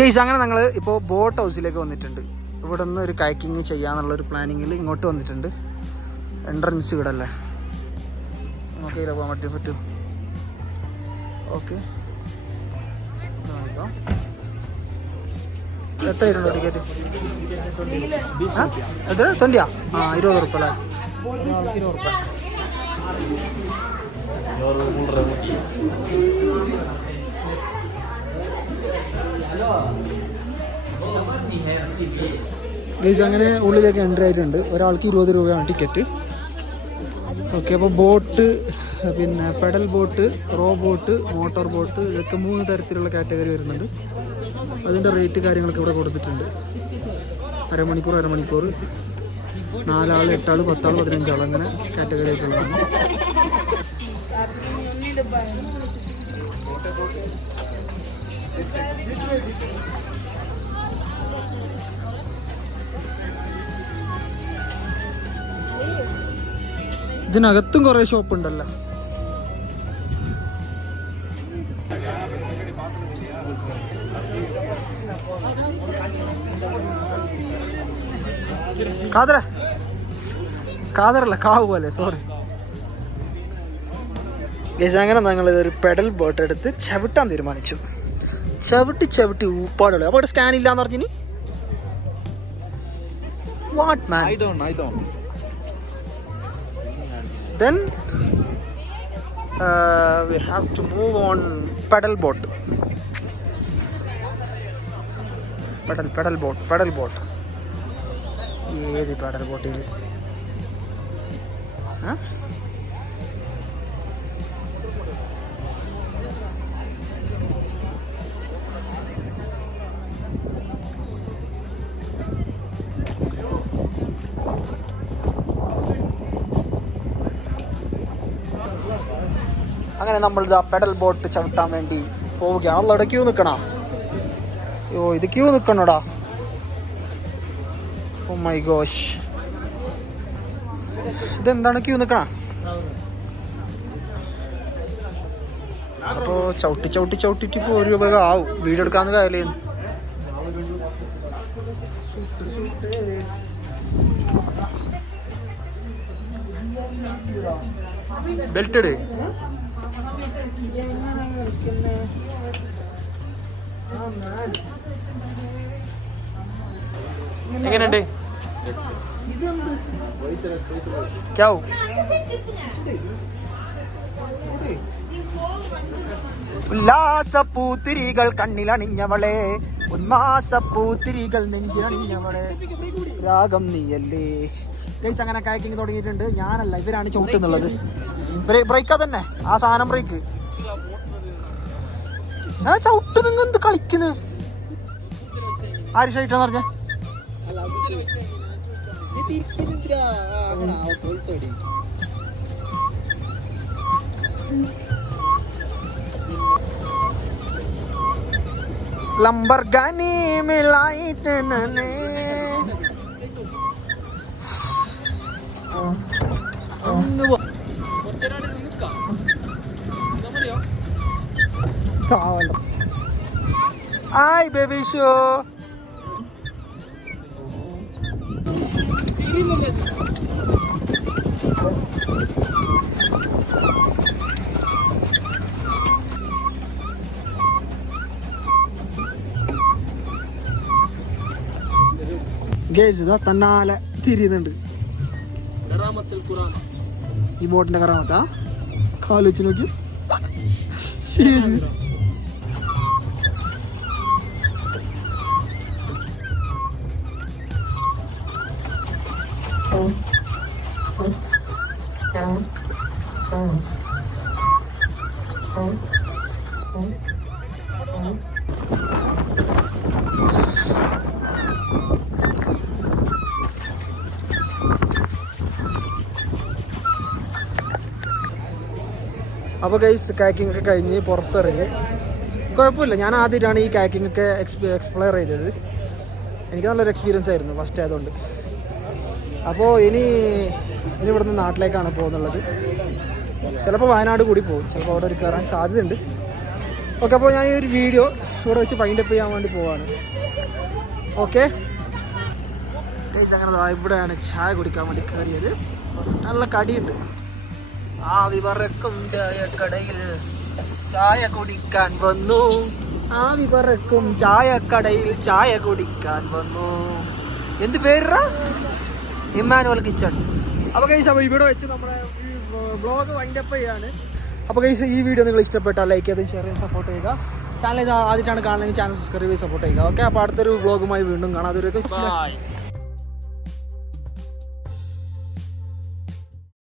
Case അങ്ങനെ ഞങ്ങൾ ഇപ്പോൾ ബോട്ട് ഹൗസിലേക്ക് വന്നിട്ടുണ്ട്. ഇവിടെ നിന്ന് ഒരു കയാക്കിങ് ചെയ്യാന്നുള്ളൊരു പ്ലാനിങ്ങിൽ ഇങ്ങോട്ട് വന്നിട്ടുണ്ട്. എൻട്രൻസ് ഇവിടെ അല്ലേ, നമുക്ക് ഇതിൽ പോകാൻ പറ്റും. ഓക്കെ, എത്രയായിട്ടുണ്ടോ ടിക്കറ്റ്? എത്ര 20? 20 ഉറുപ്പ അല്ലേ? 20 ഉറുപ്പ. ഗൈസ് അങ്ങനെ ഉള്ളിലേക്ക് എൻട്രി ആയിട്ടുണ്ട്. ഒരാൾക്ക് 20 രൂപയാണ് ടിക്കറ്റ്. ഓക്കെ, അപ്പോൾ ബോട്ട്, പിന്നെ pedal boat, row boat, motor boat, ഇതൊക്കെ 3 തരത്തിലുള്ള കാറ്റഗറി വരുന്നുണ്ട്. അതിൻ്റെ റേറ്റ് കാര്യങ്ങളൊക്കെ ഇവിടെ കൊടുത്തിട്ടുണ്ട്. അരമണിക്കൂർ, 4 ആൾ, 8 ആൾ, 10 ആൾ, 15 ആൾ, അങ്ങനെ കാറ്റഗറി ആയിട്ടുള്ളതാണ്. ഇതിനകത്തും കുറേ ഷോപ്പ് ഉണ്ടല്ലോ. കാതറല്ല, കാവ് പോലെ, സോറി. അങ്ങനെ ഞങ്ങൾ ഇതൊരു പെഡൽ ബോട്ട് എടുത്ത് ചവിട്ടാൻ തീരുമാനിച്ചു. ചവിട്ടി ഊപ്പാടുള്ളൂ. അപ്പോൾ ഇവിടെ സ്കാൻ ഇല്ലാന്ന് പറഞ്ഞു. What man? I don't. Then we have to move on pedal boat. Pedal boat. ഏത് പെഡൽ ബോട്ടിൽ? അങ്ങനെ നമ്മൾ പെഡൽ ബോട്ട് ചവിട്ടാൻ വേണ്ടി പോവുകയാണ്. അവിടെ ക്യൂ നിൽക്കണോ? ഇത് ക്യൂ നിൽക്കണോടാ. ഓ മൈ ഗോഷ്, ഇതെന്താണ് ക്യൂ നിൽക്കണ? അപ്പോൾ ചവിട്ടിട്ട് ഇപ്പോൾ 1 രൂപ ആവും. വീഡിയോ എടുക്കാന്ന് കായലേ. ബെൽറ്റഡ് എങ്ങനെയുണ്ട്? ഉല്ലാസപ്പൂത്തിരികൾ കണ്ണിലണിഞ്ഞവളെ, ഉന്മാസപ്പൂത്തിരികൾ നെഞ്ചിലണിഞ്ഞവളെ, രാഗം നീയല്ലേ. ഗൈസ് അങ്ങനെ കയാക്കിങ് തുടങ്ങിയിട്ടുണ്ട്. ഞാനല്ല, ഇവരാണ് ചവിട്ടുന്നുള്ളത്. ബ്രേക്കാ തന്നെ, ആ സാധനം ബ്രേക്ക്. ചവിട്ട് നിങ്ങൾ എന്ത് കളിക്കുന്നു? ആര് ഷൈറ്റാന്ന് പറഞ്ഞ? ലംബർഗാനി മിലായിട്ട് ഹായ് ബേബി ഷോ. ഇതാ തന്നാലെ തിരിയുന്നുണ്ട്. ഈ ബോട്ടിന്റെ കറാമത്താ കാലുവെച്ച് നോക്കി. ശരി, അപ്പോൾ ഗൈസ് കാക്കിംഗ് ഒക്കെ കഴിഞ്ഞ് പുറത്തിറങ്ങി. കുഴപ്പമില്ല, ഞാൻ ആദ്യമായിട്ടാണ് ഈ കാക്കിംഗ് ഒക്കെ എക്സ്പ്ലോർ ചെയ്തത്. എനിക്ക് നല്ലൊരു എക്സ്പീരിയൻസ് ആയിരുന്നു ഫസ്റ്റ് ആയതുകൊണ്ട്. അപ്പോൾ ഇനി ഇവിടുന്ന് നാട്ടിലേക്കാണ് പോകുന്നുള്ളത്. ചിലപ്പോൾ വയനാട് കൂടി പോകും, ചിലപ്പോൾ അവിടെ ഒരു കയറാൻ സാധ്യതയുണ്ട്. ഓക്കെ, അപ്പോൾ ഞാൻ ഈ ഒരു വീഡിയോ ഇവിടെ വെച്ച് പൈൻഡപ്പ് ചെയ്യാൻ വേണ്ടി പോവാണ്. ഓക്കെ ഗൈസ്, അങ്ങനെ ഇവിടെയാണ് ചായ കുടിക്കാൻ വേണ്ടി കയറിയത്. നല്ല കടിയുണ്ട്. ആവി പറക്കും ചായക്കടയിൽ ചായ കുടിക്കാൻ വന്നു. ആവി പറക്കും ചായക്കടയിൽ ചായ കുടിക്കാൻ വന്നു. എന്ത് പേരാ? Emmanuel kitchen. അപ്പോൾ ഗൈസ്, അപ്പോൾ ഇവിടെ വെച്ച് നമ്മുടെ ഈ വ്ളോഗ് വൈൻഡപ്പ് ചെയ്യാണ്. അപ്പോൾ ഗൈസ്, ഈ വീഡിയോ നിങ്ങൾ ഇഷ്ടപ്പെട്ടാൽ ലൈക്ക് ചെയ്ത് ഷെയർ ചെയ്ത് സപ്പോർട്ട് ചെയ്യുക. ചാനൽ ഇത് ആദ്യമായിട്ടാണ് കാണുന്നതെങ്കിൽ ചാനൽ സബ്സ്ക്രൈബ് ചെയ്ത് സപ്പോർട്ട് ചെയ്യുക. ഓക്കെ, അപ്പോൾ അടുത്തൊരു വ്ളോഗുമായി വീണ്ടും കാണാം. അതൊരു